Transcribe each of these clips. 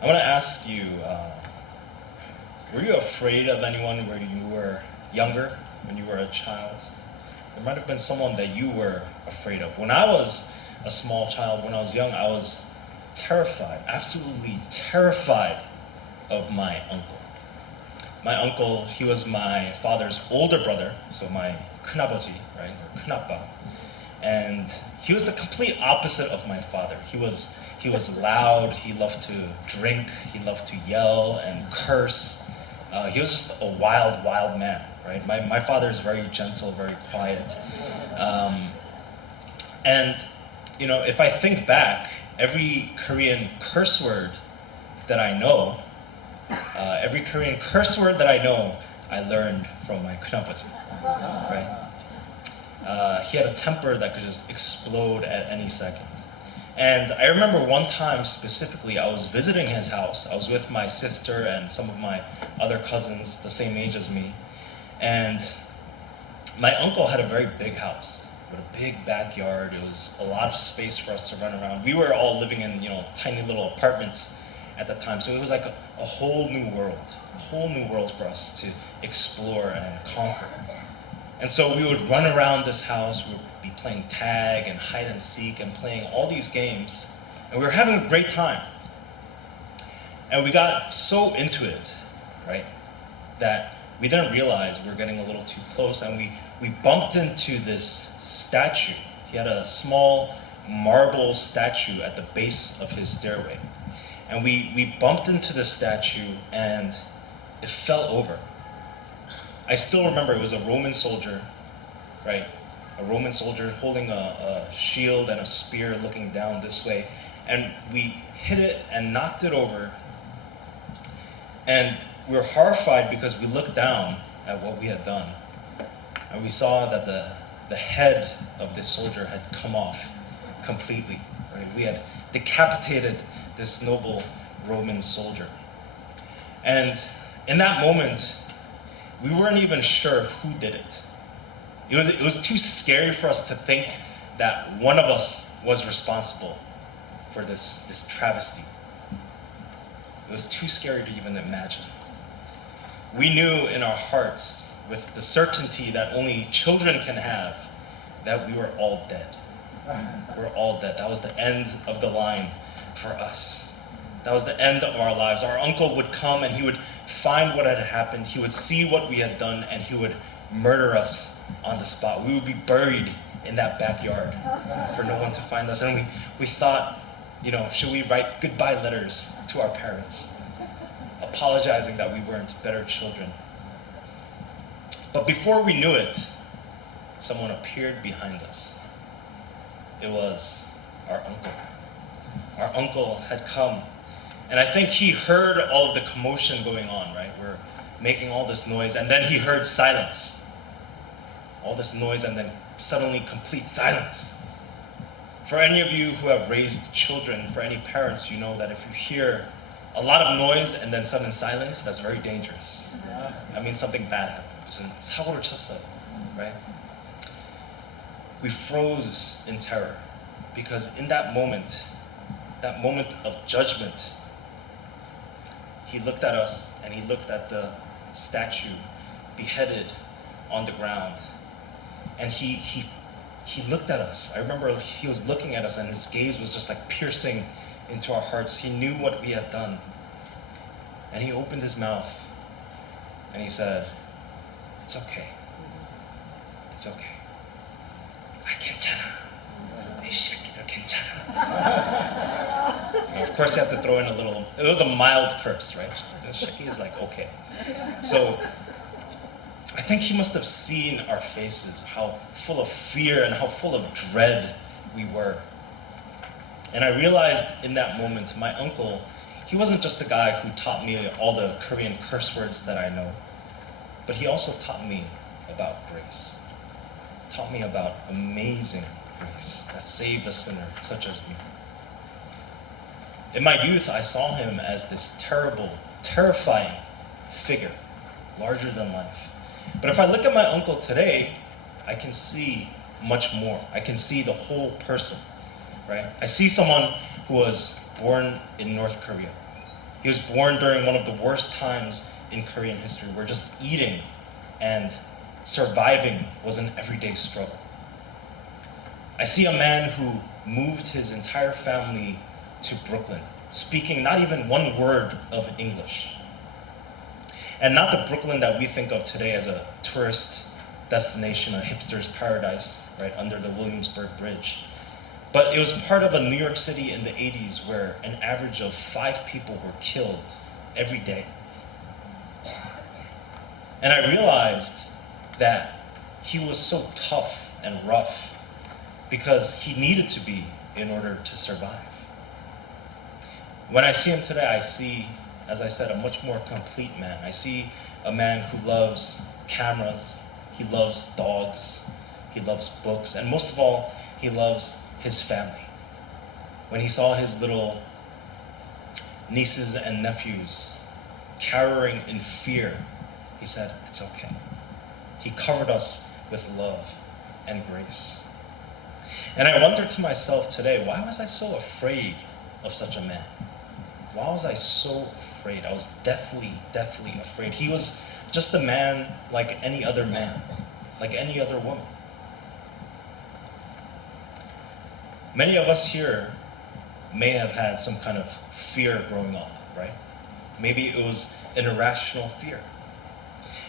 I want to ask you, were you afraid of anyone when you were younger, when you were a child? There might have been someone that you were afraid of. When I was a small child, when I was young, I was terrified, absolutely terrified of my uncle. My uncle, he was my father's older brother, so my 큰아버지, right, or 큰아빠. And he was the complete opposite of my father. He was loud, he loved to drink, he loved to yell and curse. He was just a wild, wild man, right? My father is very gentle, very quiet. And, you know, if I think back, every Korean curse word that I know, I learned from my 큰아버지, right? He had a temper that could just explode at any second. And I remember one time specifically, I was visiting his house. I was with my sister and some of my other cousins the same age as me. And my uncle had a very big house with a big backyard. It was a lot of space for us to run around. We were all living in, tiny little apartments at that time. So it was like a whole new world for us to explore and conquer. And so we would run around this house, we would be playing tag and hide and seek and playing all these games. And we were having a great time. And we got so into it, right, that we didn't realize we were getting a little too close, and we bumped into this statue. He had a small marble statue at the base of his stairway. And we bumped into the statue and it fell over. I still remember it was a Roman soldier, right? A Roman soldier holding a shield and a spear looking down this way. And we hit it and knocked it over. And we were horrified because we looked down at what we had done. And we saw that the head of this soldier had come off completely, right? We had decapitated this noble Roman soldier. And in that moment, we weren't even sure who did it. It was too scary for us to think that one of us was responsible for this travesty. It was too scary to even imagine. We knew in our hearts, with the certainty that only children can have, that we were all dead. We're all dead. That was the end of the line for us. That was the end of our lives. Our uncle would come and he would find what had happened. He would see what we had done and he would murder us on the spot. We would be buried in that backyard for no one to find us. And we thought, should we write goodbye letters to our parents, apologizing that we weren't better children. But before we knew it, someone appeared behind us. It was our uncle. Our uncle had come. And I think he heard all of the commotion going on, right? We're making all this noise, and then he heard silence. All this noise, and then suddenly complete silence. For any of you who have raised children, for any parents, you know that if you hear a lot of noise and then sudden silence, that's very dangerous. That means something bad happened. 무슨 사고를 쳤어요, right? We froze in terror because in that moment of judgment, he looked at us and he looked at the statue beheaded on the ground. And he looked at us. I remember he was looking at us and his gaze was just like piercing into our hearts. He knew what we had done. And he opened his mouth and he said, "It's okay. It's okay. 괜찮아. 이 새끼들 괜찮아." Of course, you have to throw in a little. It was a mild curse, right? Shaki is like, okay. So I think he must have seen our faces, how full of fear and how full of dread we were. And I realized in that moment, my uncle, he wasn't just the guy who taught me all the Korean curse words that I know, but he also taught me about grace. Taught me about amazing grace that saved a sinner such as me. In my youth, I saw him as this terrible, terrifying figure, larger than life. But if I look at my uncle today, I can see much more. I can see the whole person, right? I see someone who was born in North Korea, He was born during one of the worst times in Korean history, where just eating and surviving was an everyday struggle. I see a man who moved his entire family to Brooklyn, speaking not even one word of English. And not the Brooklyn that we think of today as a tourist destination, a hipster's paradise, right, under the Williamsburg Bridge. But it was part of a New York City in the 80s where an average of 5 people were killed every day. And I realized that he was so tough and rough because he needed to be in order to survive. When I see him today, I see, as I said, a much more complete man. I see a man who loves cameras, he loves dogs, he loves books, and most of all, he loves his family. When he saw his little nieces and nephews cowering in fear, he said, "It's okay." He covered us with love and grace. And I wonder to myself today, why was I so afraid of such a man? Why was I so afraid? I was deathly afraid. He was just a man like any other man, like any other woman. Many of us here may have had some kind of fear growing up, right? Maybe it was an irrational fear.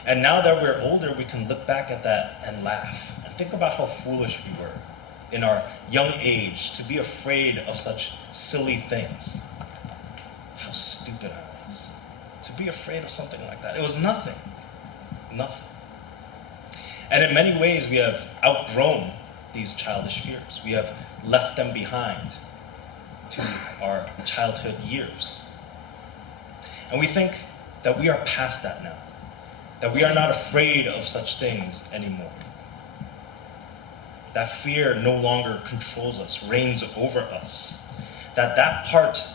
And now that we're older, we can look back at that and laugh and think about how foolish we were in our young age to be afraid of such silly things. How stupid I was to be afraid of something like that. It was nothing. And in many ways, we have outgrown these childish fears. We have left them behind to our childhood years. And we think that we are past that now, that we are not afraid of such things anymore. That fear no longer controls us, reigns over us, that part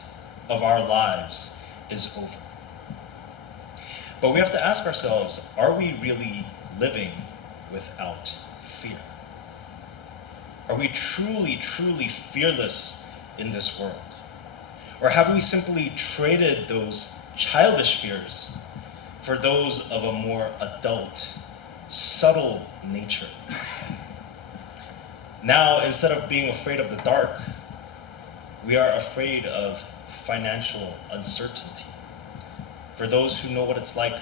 of our lives is over. But we have to ask ourselves, are we really living without fear? Are we truly fearless in this world? Or have we simply traded those childish fears for those of a more adult, subtle nature? Now, instead of being afraid of the dark, we are afraid of financial uncertainty. For those who know what it's like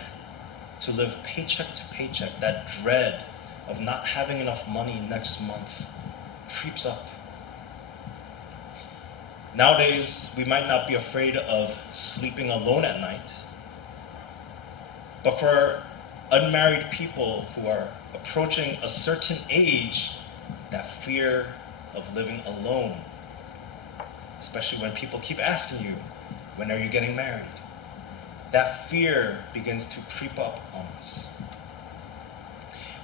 to live paycheck to paycheck, that dread of not having enough money next month creeps up. Nowadays, we might not be afraid of sleeping alone at night, but for unmarried people who are approaching a certain age, that fear of living alone, especially when people keep asking you, when are you getting married? That fear begins to creep up on us.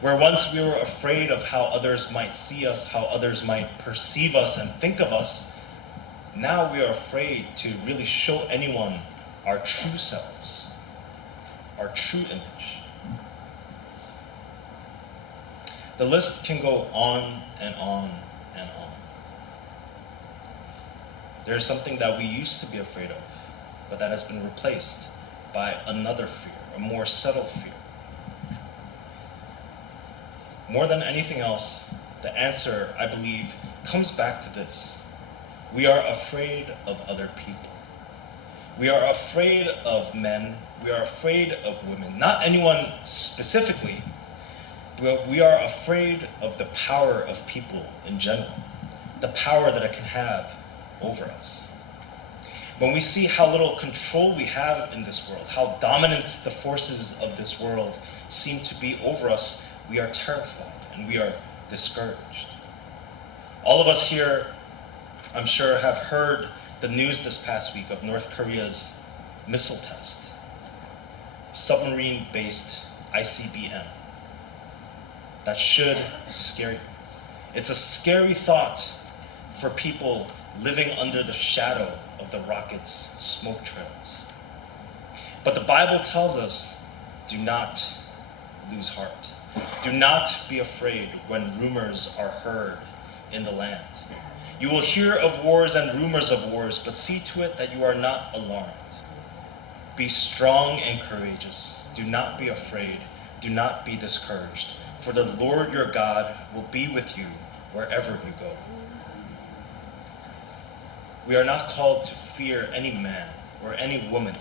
Where once we were afraid of how others might see us, how others might perceive us and think of us, now we are afraid to really show anyone our true selves, our true image. The list can go on and on and on. There's something that we used to be afraid of, but that has been replaced by another fear, a more subtle fear. More than anything else, the answer, I believe, comes back to this. We are afraid of other people. We are afraid of men. We are afraid of women. Not anyone specifically, but we are afraid of the power of people in general, the power that it can have over us. When we see how little control we have in this world, how dominant the forces of this world seem to be over us, we are terrified and we are discouraged. All of us here, I'm sure, have heard the news this past week of North Korea's missile test, submarine-based ICBM. That should scare you. It's a scary thought for people living under the shadow of the rocket's smoke trails. But the Bible tells us, do not lose heart. Do not be afraid when rumors are heard in the land. You will hear of wars and rumors of wars, but see to it that you are not alarmed. Be strong and courageous. Do not be afraid. Do not be discouraged. For the Lord your God will be with you wherever you go. We are not called to fear any man or any woman.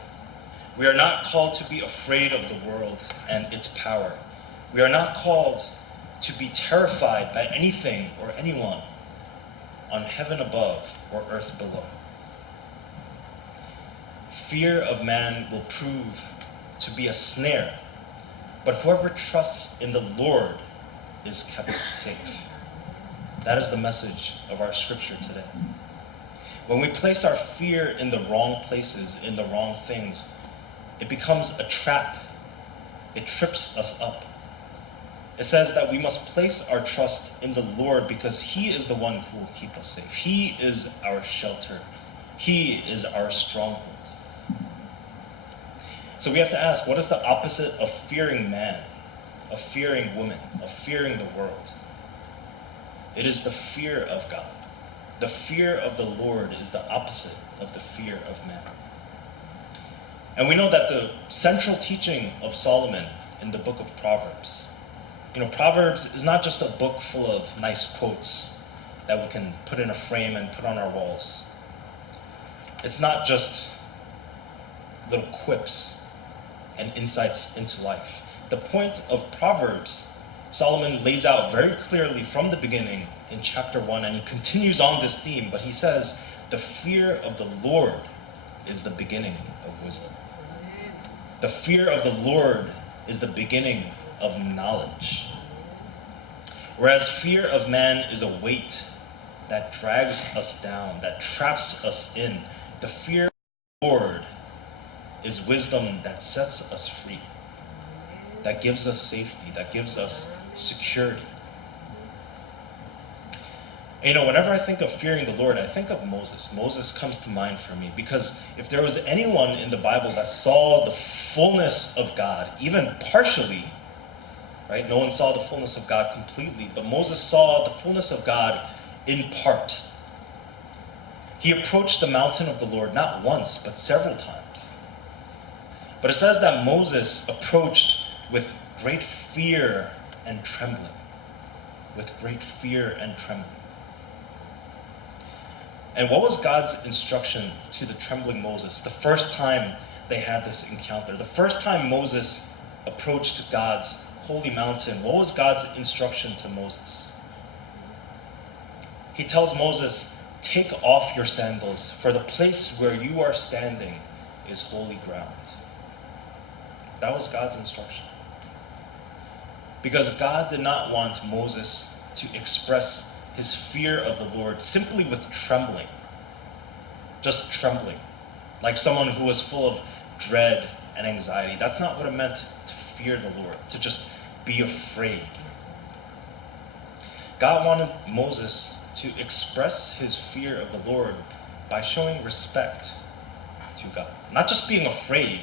We are not called to be afraid of the world and its power. We are not called to be terrified by anything or anyone on heaven above or earth below. Fear of man will prove to be a snare, but whoever trusts in the Lord is kept safe. That is the message of our scripture today. When we place our fear in the wrong places, in the wrong things, it becomes a trap. It trips us up. It says that we must place our trust in the Lord because He is the one who will keep us safe. He is our shelter. He is our stronghold. So we have to ask, what is the opposite of fearing man, of fearing woman, of fearing the world? It is the fear of God. The fear of the Lord is the opposite of the fear of man. And we know that the central teaching of Solomon in the book of Proverbs, Proverbs is not just a book full of nice quotes that we can put in a frame and put on our walls. It's not just little quips and insights into life. The point of Proverbs, Solomon lays out very clearly from the beginning in chapter 1, and he continues on this theme, but he says, the fear of the Lord is the beginning of wisdom. The fear of the Lord is the beginning of knowledge. Whereas fear of man is a weight that drags us down, that traps us in, the fear of the Lord is wisdom that sets us free, that gives us safety, that gives us security. And whenever I think of fearing the Lord, I think of Moses. Moses comes to mind for me because if there was anyone in the Bible that saw the fullness of God, even partially, right? No one saw the fullness of God completely, but Moses saw the fullness of God in part. He approached the mountain of the Lord not once, but several times. But it says that Moses approached with great fear and trembling. With great fear and trembling. And what was God's instruction to the trembling Moses the first time they had this encounter? The first time Moses approached God's holy mountain, what was God's instruction to Moses? He tells Moses, take off your sandals, for the place where you are standing is holy ground. That was God's instruction. Because God did not want Moses to express his fear of the Lord simply with trembling. Just trembling. Like someone who was full of dread and anxiety. That's not what it meant to fear the Lord, to just be afraid. God wanted Moses to express his fear of the Lord by showing respect to God. Not just being afraid,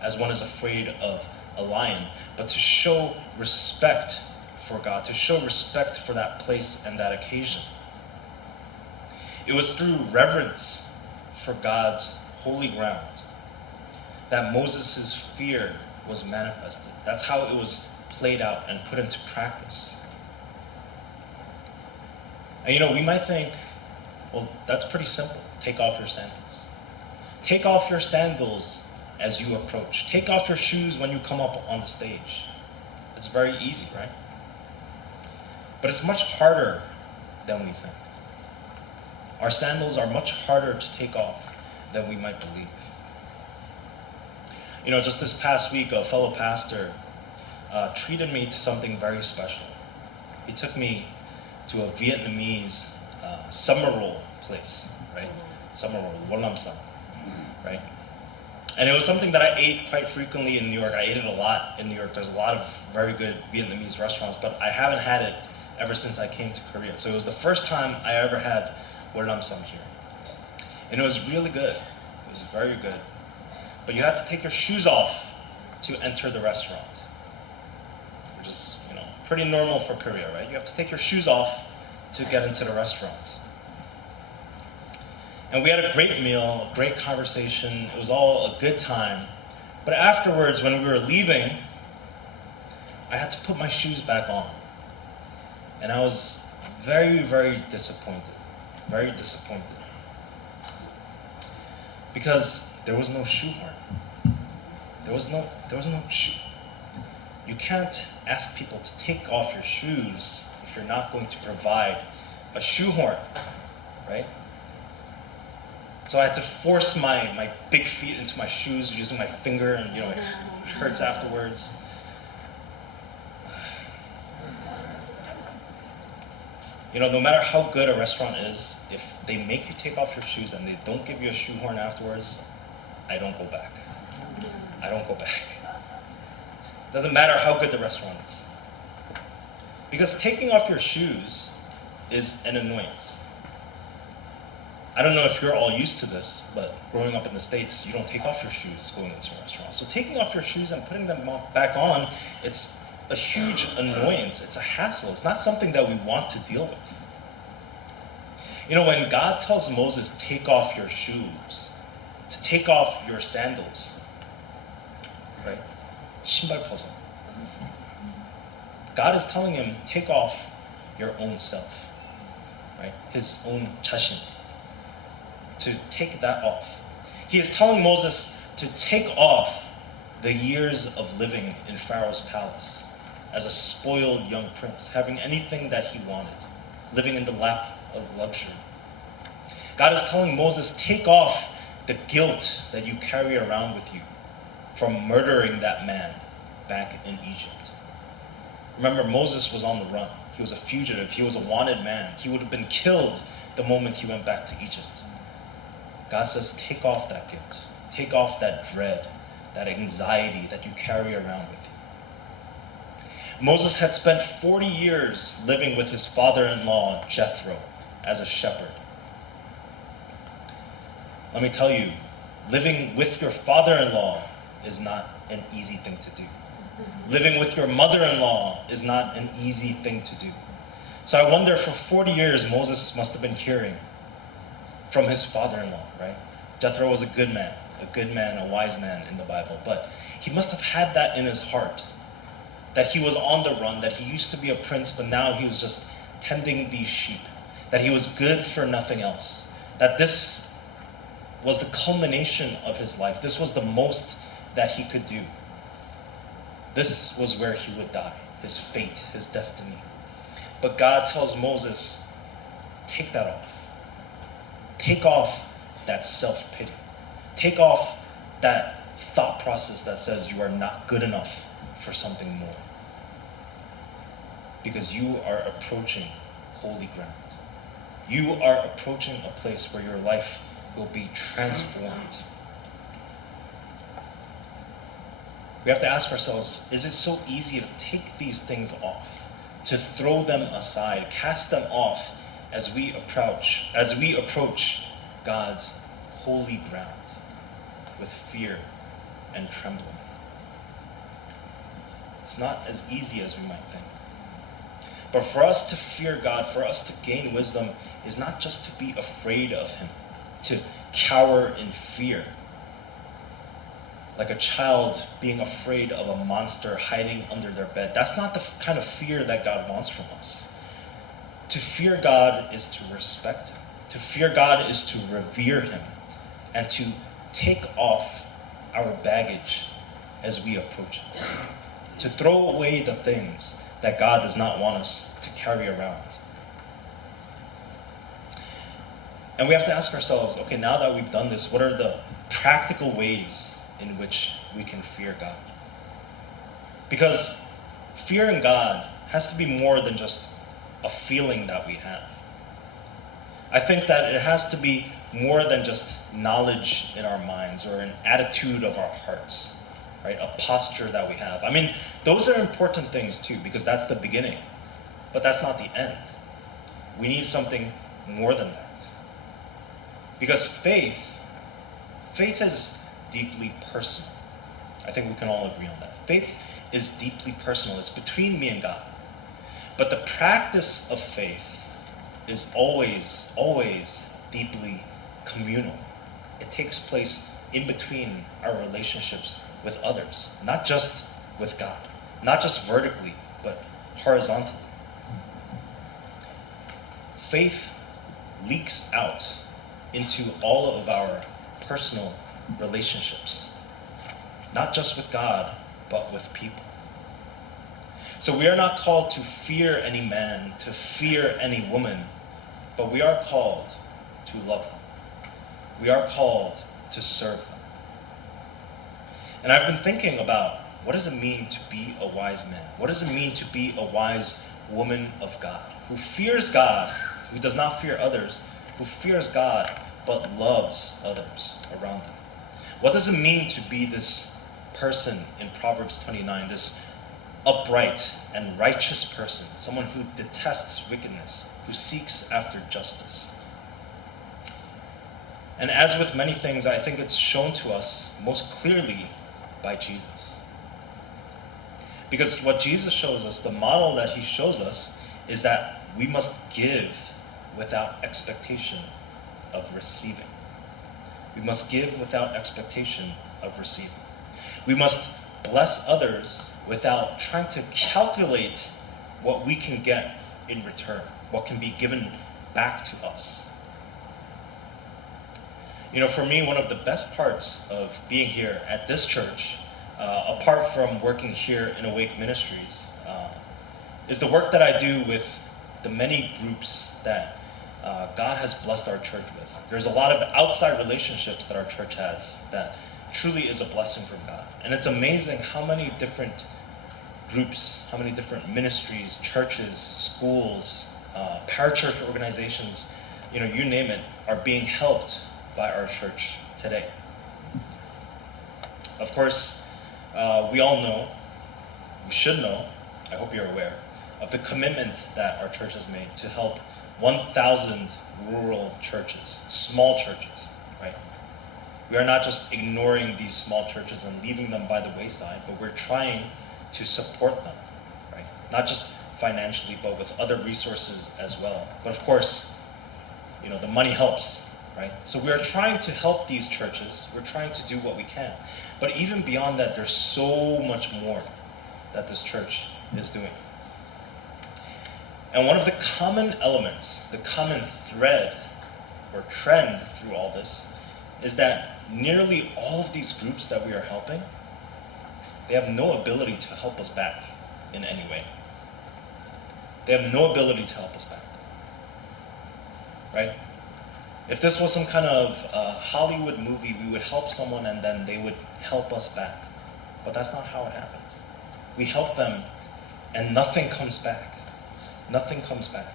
as one is afraid of a lion, but to show respect for God, to show respect for that place and that occasion. It was through reverence for God's holy ground that Moses' fear was manifested. That's how it was played out and put into practice. And we might think, well, that's pretty simple. Take off your sandals. Take off your sandals as you approach. Take off your shoes when you come up on the stage. It's very easy, right? But it's much harder than we think. Our sandals are much harder to take off than we might believe. Just this past week, a fellow pastor treated me to something very special. He took me to a Vietnamese summer roll place, right? Summer roll, Wo Lam Sam, right? And it was something that I ate quite frequently in New York. I ate it a lot in New York. There's a lot of very good Vietnamese restaurants, but I haven't had it ever since I came to Korea. So it was the first time I ever had Wo Lam Sam here. And it was really good. It was very good. But you had to take your shoes off to enter the restaurant. Which is, pretty normal for Korea, right? You have to take your shoes off to get into the restaurant. And we had a great meal, a great conversation. It was all a good time. But afterwards, when we were leaving, I had to put my shoes back on. And I was very, very disappointed. Very disappointed. Because there was no shoehorn. There was no shoe. You can't ask people to take off your shoes if you're not going to provide a shoehorn, right? So I had to force my big feet into my shoes using my finger, and it hurts afterwards. No matter how good a restaurant is, if they make you take off your shoes and they don't give you a shoehorn afterwards, I don't go back. I don't go back. Doesn't matter how good the restaurant is. Because taking off your shoes is an annoyance. I don't know if you're all used to this, but growing up in the States, you don't take off your shoes going into a restaurant. So taking off your shoes and putting them back on, it's a huge annoyance. It's a hassle. It's not something that we want to deal with. When God tells Moses, take off your shoes, to take off your sandals, right? 신발 벗어. God is telling him, take off your own self, right? His own 자신. To take that off. He is telling Moses to take off the years of living in Pharaoh's palace as a spoiled young prince, having anything that he wanted, living in the lap of luxury. God is telling Moses, take off the guilt that you carry around with you from murdering that man back in Egypt. Remember, Moses was on the run. He was a fugitive. He was a wanted man. He would have been killed the moment he went back to Egypt. God says, take off that guilt. Take off that dread, that anxiety that you carry around with you. Moses had spent 40 years living with his father-in-law, Jethro, as a shepherd. Let me tell you, living with your father-in-law is not an easy thing to do. Living with your mother-in-law is not an easy thing to do. So I wonder, for 40 years, Moses must have been hearing from his father-in-law, right? Jethro was a good man, a wise man in the Bible, but he must have had that in his heart, that he was on the run, that he used to be a prince, but now he was just tending these sheep, that he was good for nothing else, that this was the culmination of his life. This was the most that he could do. This was where he would die, his fate, his destiny. But God tells Moses, take that off. Take off that self-pity. Take off that thought process that says you are not good enough for something more. Because you are approaching holy ground. You are approaching a place where your life will be transformed. We have to ask ourselves, is it so easy to take these things off, to throw them aside, cast them off as we approach God's holy ground with fear and trembling? It's not as easy as we might think. But for us to fear God, for us to gain wisdom, is not just to be afraid of Him, to cower in fear, like a child being afraid of a monster hiding under their bed. That's not the kind of fear that God wants from us. To fear God is to respect Him. To fear God is to revere Him and to take off our baggage as we approach Him. To throw away the things that God does not want us to carry around. And we have to ask ourselves, okay, now that we've done this, what are the practical ways in which we can fear God? Because fearing God has to be more than just a feeling that we have. I think that it has to be more than just knowledge in our minds or an attitude of our hearts, right? A posture that we have. I mean, those are important things too, because that's the beginning, but that's not the end. We need something more than that. Because faith is deeply personal. I think we can all agree on that. Faith is deeply personal. It's between me and God. But the practice of faith is always deeply communal. It takes place in between our relationships with others, not just with God, not just vertically, but horizontally. Faith leaks out into all of our personal relationships, not just with God, but with people. So we are not called to fear any man, to fear any woman, but we are called to love them. We are called to serve them. And I've been thinking about, what does it mean to be a wise man? What does it mean to be a wise woman of God, who fears God, who does not fear others, who fears God, but loves others around them? What does it mean to be this person in Proverbs 29, this upright and righteous person, someone who detests wickedness, who seeks after justice? And as with many things, I think it's shown to us most clearly by Jesus. Because what Jesus shows us, the model that he shows us, is that we must give without expectation of receiving. We must give without expectation of receiving. We must bless others without trying to calculate what we can get in return, what can be given back to us. You know, for me, one of the best parts of being here at this church, apart from working here in Awake Ministries, is the work that I do with the many groups that God has blessed our church with. There's a lot of outside relationships that our church has that truly is a blessing from God. And it's amazing how many different groups, how many different ministries, churches, schools, parachurch organizations, you name it, are being helped by our church today. Of course, we all know, we should know, I hope you're aware, of the commitment that our church has made to help 1,000 rural churches, small churches, right? We are not just ignoring these small churches and leaving them by the wayside, but we're trying to support them, right? Not just financially, but with other resources as well. But of course, the money helps, right? So we are trying to help these churches. We're trying to do what we can. But even beyond that, there's so much more that this church is doing. And one of the common elements, the common thread or trend through all this, is that nearly all of these groups that we are helping, they have no ability to help us back in any way. They have no ability to help us back, right? If this was some kind of Hollywood movie, we would help someone and then they would help us back. But that's not how it happens. We help them and nothing comes back. Nothing comes back.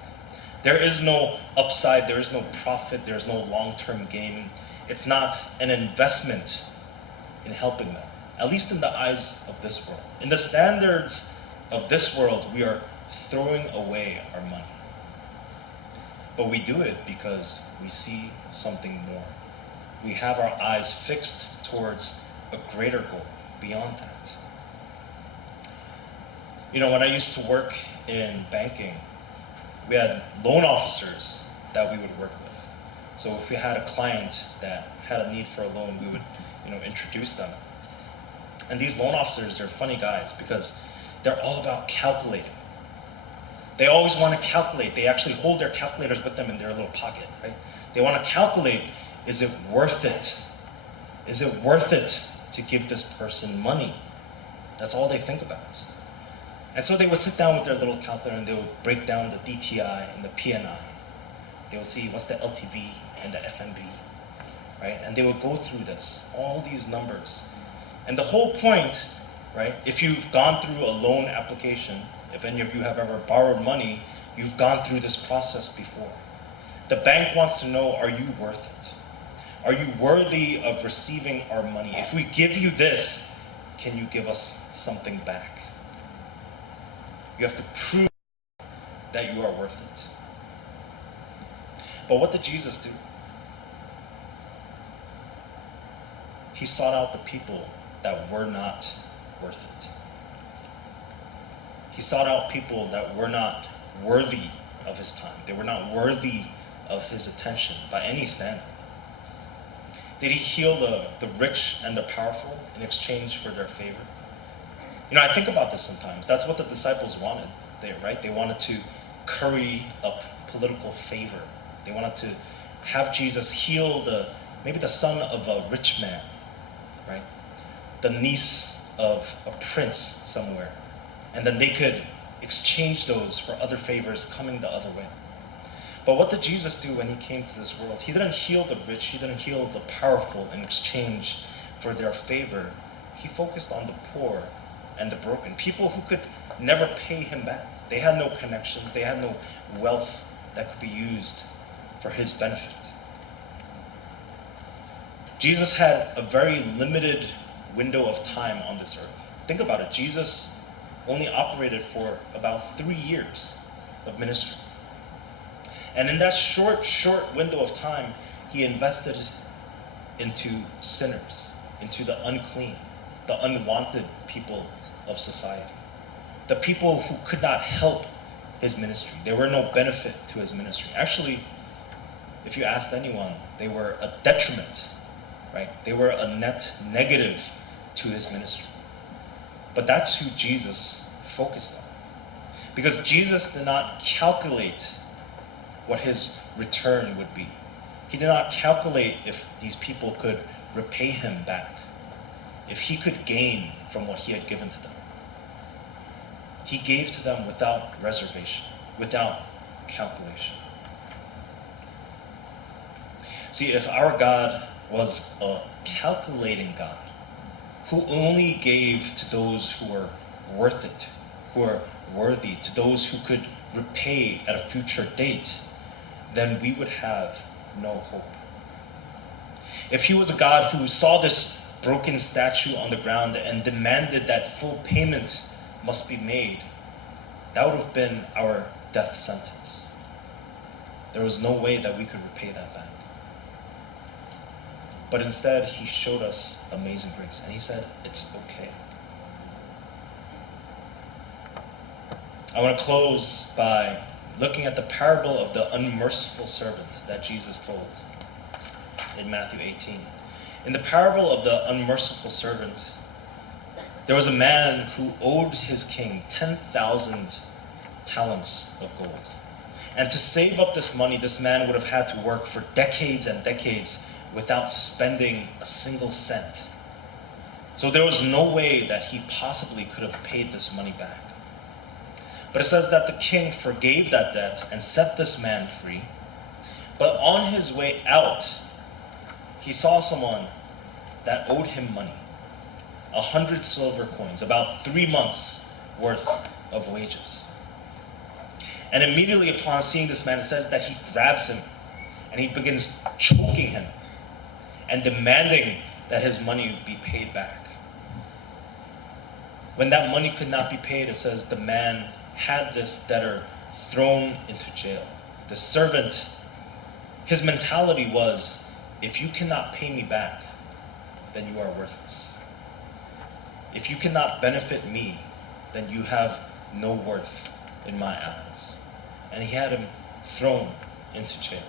There is no upside, there is no profit, there is no long-term gain. It's not an investment in helping them, at least in the eyes of this world. In the standards of this world, we are throwing away our money. But we do it because we see something more. We have our eyes fixed towards a greater goal beyond that. When I used to work in banking, we had loan officers that we would work with. So if we had a client that had a need for a loan, we would, introduce them. And these loan officers are funny guys because they're all about calculating. They always want to calculate. They actually hold their calculators with them in their little pocket, right? They want to calculate, is it worth it? Is it worth it to give this person money? That's all they think about. And so they would sit down with their little calculator and they would break down the DTI and the PNI. They would see what's the LTV and the FNB, right? And they would go through this, all these numbers. And the whole point, right, if you've gone through a loan application, if any of you have ever borrowed money, you've gone through this process before. The bank wants to know, are you worth it? Are you worthy of receiving our money? If we give you this, can you give us something back? You have to prove that you are worth it. But what did Jesus do? He sought out the people that were not worth it. He sought out people that were not worthy of his time. They were not worthy of his attention by any standard. Did he heal the rich and the powerful in exchange for their favor? I think about this sometimes. That's what the disciples wanted, right? They wanted to curry up political favor. They wanted to have Jesus heal maybe the son of a rich man, right? The niece of a prince somewhere. And then they could exchange those for other favors coming the other way. But what did Jesus do when he came to this world? He didn't heal the rich, he didn't heal the powerful in exchange for their favor. He focused on the poor and the broken, people who could never pay him back. They had no connections, they had no wealth that could be used for his benefit. Jesus had a very limited window of time on this earth. Think about it. Jesus only operated for about 3 years of ministry. And in that short window of time, he invested into sinners, into the unclean, the unwanted people of society, the people who could not help his ministry. There were no benefit to his ministry. Actually, if you asked anyone, they were a detriment, right? They were a net negative to his ministry. But that's who Jesus focused on. Because Jesus did not calculate what his return would be. He did not calculate if these people could repay him back, if he could gain from what he had given to them. He gave to them without reservation, without calculation. See, if our God was a calculating God, who only gave to those who were worth it, who are worthy, to those who could repay at a future date, then we would have no hope. If he was a God who saw this broken statue on the ground and demanded that full payment must be made, that would have been our death sentence. There was no way that we could repay that back. But instead, he showed us amazing grace, and he said, it's okay. I want to close by looking at the parable of the unmerciful servant that Jesus told in Matthew 18. In the parable of the unmerciful servant, there was a man who owed his king 10,000 talents of gold. And to save up this money, this man would have had to work for decades and decades without spending a single cent. So there was no way that he possibly could have paid this money back. But it says that the king forgave that debt and set this man free. But on his way out, he saw someone that owed him money. 100 silver coins, about 3 months worth of wages. And immediately upon seeing this man, it says that he grabs him and he begins choking him and demanding that his money be paid back. When that money could not be paid, it says the man had this debtor thrown into jail. The servant, his mentality was, if you cannot pay me back, then you are worthless. If you cannot benefit me, then you have no worth in my eyes. And he had him thrown into jail.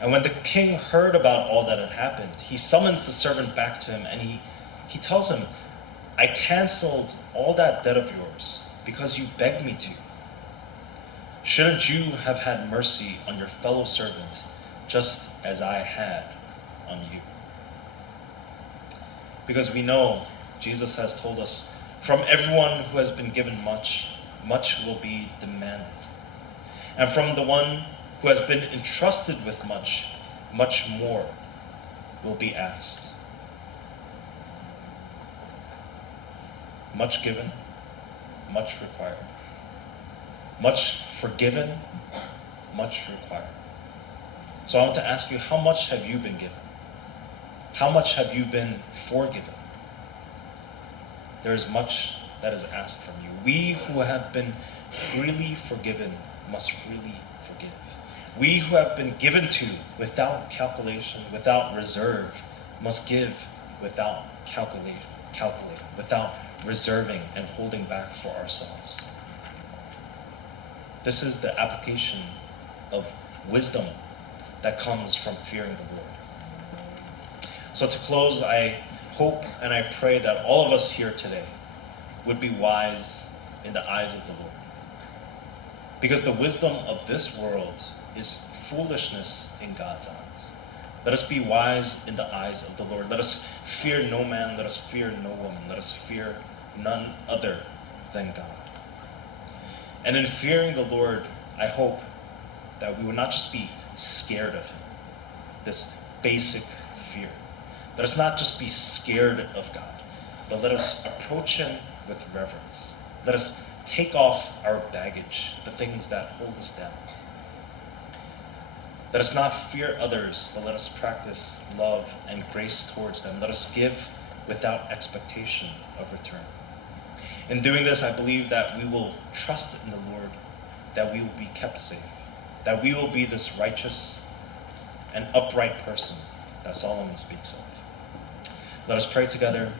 And when the king heard about all that had happened, he summons the servant back to him and he tells him, I canceled all that debt of yours because you begged me to. Shouldn't you have had mercy on your fellow servant just as I had on you? Because we know Jesus has told us, from everyone who has been given much, much will be demanded. And from the one who has been entrusted with much, much more will be asked. Much given, much required. Much forgiven, much required. So I want to ask you, how much have you been given? How much have you been forgiven? There is much that is asked from you. We who have been freely forgiven must freely forgive. We who have been given to without calculation, without reserve, must give without calculating, without reserving and holding back for ourselves. This is the application of wisdom that comes from fearing the Lord. So to close, I hope and I pray that all of us here today would be wise in the eyes of the Lord. Because the wisdom of this world is foolishness in God's eyes. Let us be wise in the eyes of the Lord. Let us fear no man, let us fear no woman, let us fear none other than God. And in fearing the Lord, I hope that we will not just be scared of Him, this basic fear. Let us not just be scared of God, but let us approach Him with reverence. Let us take off our baggage, the things that hold us down. Let us not fear others, but let us practice love and grace towards them. Let us give without expectation of return. In doing this, I believe that we will trust in the Lord, that we will be kept safe, that we will be this righteous and upright person that Solomon speaks of. Let us pray together.